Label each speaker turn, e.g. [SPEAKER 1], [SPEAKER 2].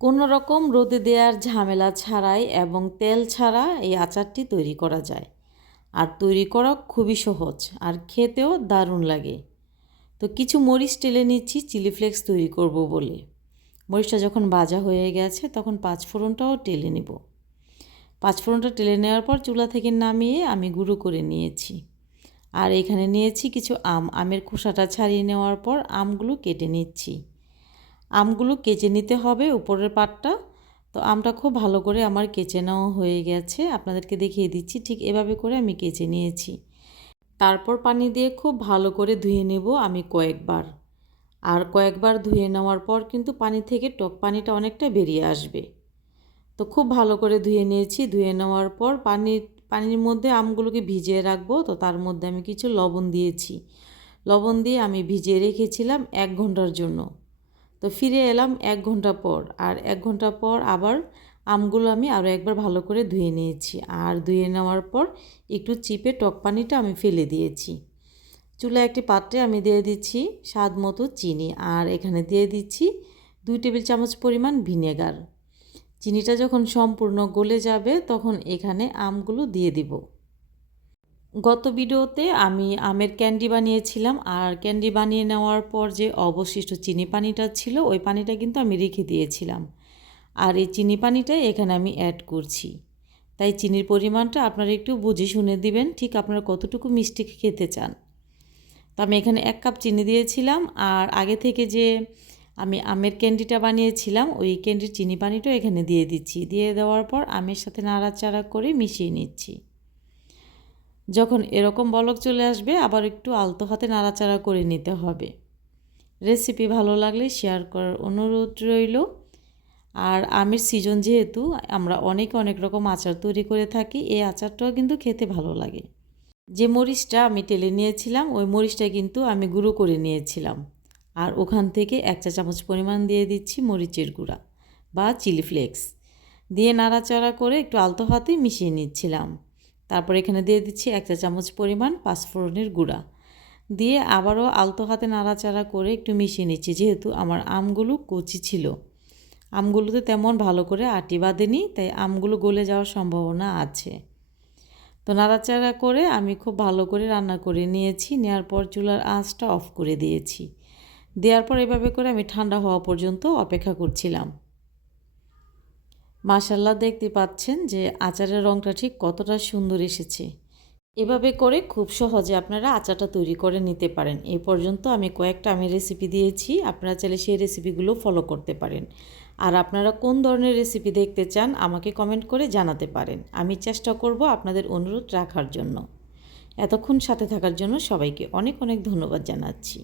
[SPEAKER 1] কোনো রকম রোদে দেওয়ার ঝামেলা ছাড়াই এবং তেল ছাড়া এই আচারটি তৈরি করা যায়। আর তৈরি করা খুবই সহজ আর খেতেও দারুণ লাগে। তো কিছু মরিচ টেলে নিচ্ছি, চিলি ফ্লেক্স তৈরি করব বলে। মরিচটা যখন ভাজা হয়ে গেছে তখন পাঁচফোড়নটাও টেলে নেব। পাঁচফোড়নটা টেলে নেওয়ার পর চুলা থেকে নামিয়ে আমি গুঁড়ো করে নিয়েছি। আর এখানে নিয়েছি কিছু আম। আমের খোসাটা ছাড়িয়ে নেওয়ার পর আমগুলো কেটে নিচ্ছি। আমগুলো কেচে নিতে হবে উপরের পাটটা। তো আমটা খুব ভালো করে আমার কেচে নেওয়া হয়ে গেছে। আপনাদেরকে দেখিয়ে দিচ্ছি, ঠিক এভাবে করে আমি কেচে নিয়েছি। তারপর পানি দিয়ে খুব ভালো করে ধুয়ে নেব আমি কয়েকবার। আর কয়েকবার ধুয়ে নেওয়ার পর কিন্তু পানি থেকে টক পানিটা অনেকটা বেরিয়ে আসবে। তো খুব ভালো করে ধুয়ে নিয়েছি। ধুয়ে নেওয়ার পর পানি, পানির মধ্যে আমগুলোকে ভিজিয়ে রাখব। তো তার মধ্যে আমি কিছু লবণ দিয়েছি। লবণ দিয়ে আমি ভিজিয়ে রেখেছিলাম এক ঘণ্টার জন্য। তো ফিরে এলাম এক ঘণ্টা পর। আর এক ঘণ্টা পর আবার আমগুলো আমি আরও একবার ভালো করে ধুয়ে নিয়েছি। আর ধুয়ে নেওয়ার পর একটু চিপে টক পানিটা আমি ফেলে দিয়েছি। চুলা একটি পাত্রে আমি দিয়ে দিচ্ছি স্বাদ মতো চিনি। আর এখানে দিয়ে দিচ্ছি দুই টেবিল চামচ পরিমাণ ভিনেগার। চিনিটা যখন সম্পূর্ণ গলে যাবে তখন এখানে আমগুলো দিয়ে দিব। গত ভিডিওতে আমি আমের ক্যান্ডি বানিয়েছিলাম আর ক্যান্ডি বানিয়ে নেওয়ার পর যে অবশিষ্ট চিনি পানিটা ছিল, ওই পানিটা কিন্তু আমি রেখে দিয়েছিলাম। আর এই চিনি পানিটাই এখানে আমি অ্যাড করছি। তাই চিনির পরিমাণটা আপনারা একটু বুঝে শুনে দিবেন, ঠিক আপনারা কতটুকু মিষ্টি খেতে চান। তো আমি এখানে এক কাপ চিনি দিয়েছিলাম আর আগে থেকে যে আমি আমের ক্যান্ডিটা বানিয়েছিলাম, ওই ক্যান্ডির চিনি পানিটাও এখানে দিয়ে দিচ্ছি। দিয়ে দেওয়ার পর আমের সাথে নাড়াচাড়া করে মিশিয়ে নিচ্ছি। যখন এরকম বলক চলে আসবে, আবার একটু আলতো হাতে নাড়াচাড়া করে নিতে হবে। রেসিপি ভালো লাগলে শেয়ার করার অনুরোধ রইল। আর আমের সিজন যেহেতু, আমরা অনেক অনেক রকম আচার তৈরি করে থাকি, এই আচারটাও কিন্তু খেতে ভালো লাগে। যে মরিচটা আমি টেলে নিয়েছিলাম, ওই মরিচটা কিন্তু আমি গুঁড়ো করে নিয়েছিলাম। আর ওখান থেকে এক চা চামচ পরিমাণ দিয়ে দিচ্ছি মরিচের গুঁড়া বা চিলি ফ্লেক্স। দিয়ে নাড়াচাড়া করে একটু আলতো হাতে মিশিয়ে নিচ্ছিলাম। তারপর এখানে দিয়ে দিচ্ছি এক চা চামচ পরিমাণ পাঁচফোড়নের গুঁড়া। দিয়ে আবারও আলতো হাতে নাড়াচাড়া করে একটু মিশিয়ে নিচ্ছি, যেহেতু আমার আমগুলো কচি ছিল। আমগুলোতে তেমন ভালো করে আটি বাঁধেনি, তাই আমগুলো গলে যাওয়ার সম্ভাবনা আছে। তো নাড়াচাড়া করে আমি খুব ভালো করে রান্না করে নিয়েছি নেওয়ার পর চুলার আঁচটা অফ করে দিয়েছি। দেওয়ার পর এভাবে করে আমি ঠান্ডা হওয়া পর্যন্ত অপেক্ষা করছিলাম। মাশাল্লাহ দেখতে পাচ্ছেন যে আচারের রঙটা ঠিক কতটা সুন্দর এসেছে। এভাবে করে খুব সহজে আপনারা আচারটা তৈরি করে নিতে পারেন। এই পর্যন্ত আমি কয়েকটা আমি রেসিপি দিয়েছি, আপনারা চাইলে সেই রেসিপিগুলো ফলো করতে পারেন। আর আপনারা কোন ধরনের রেসিপি দেখতে চান, আমাকে কমেন্ট করে জানাতে পারেন। আমি চেষ্টা করব আপনাদের অনুরোধ রাখার জন্য। এতক্ষণ সাথে থাকার জন্য সবাইকে অনেক অনেক ধন্যবাদ জানাচ্ছি।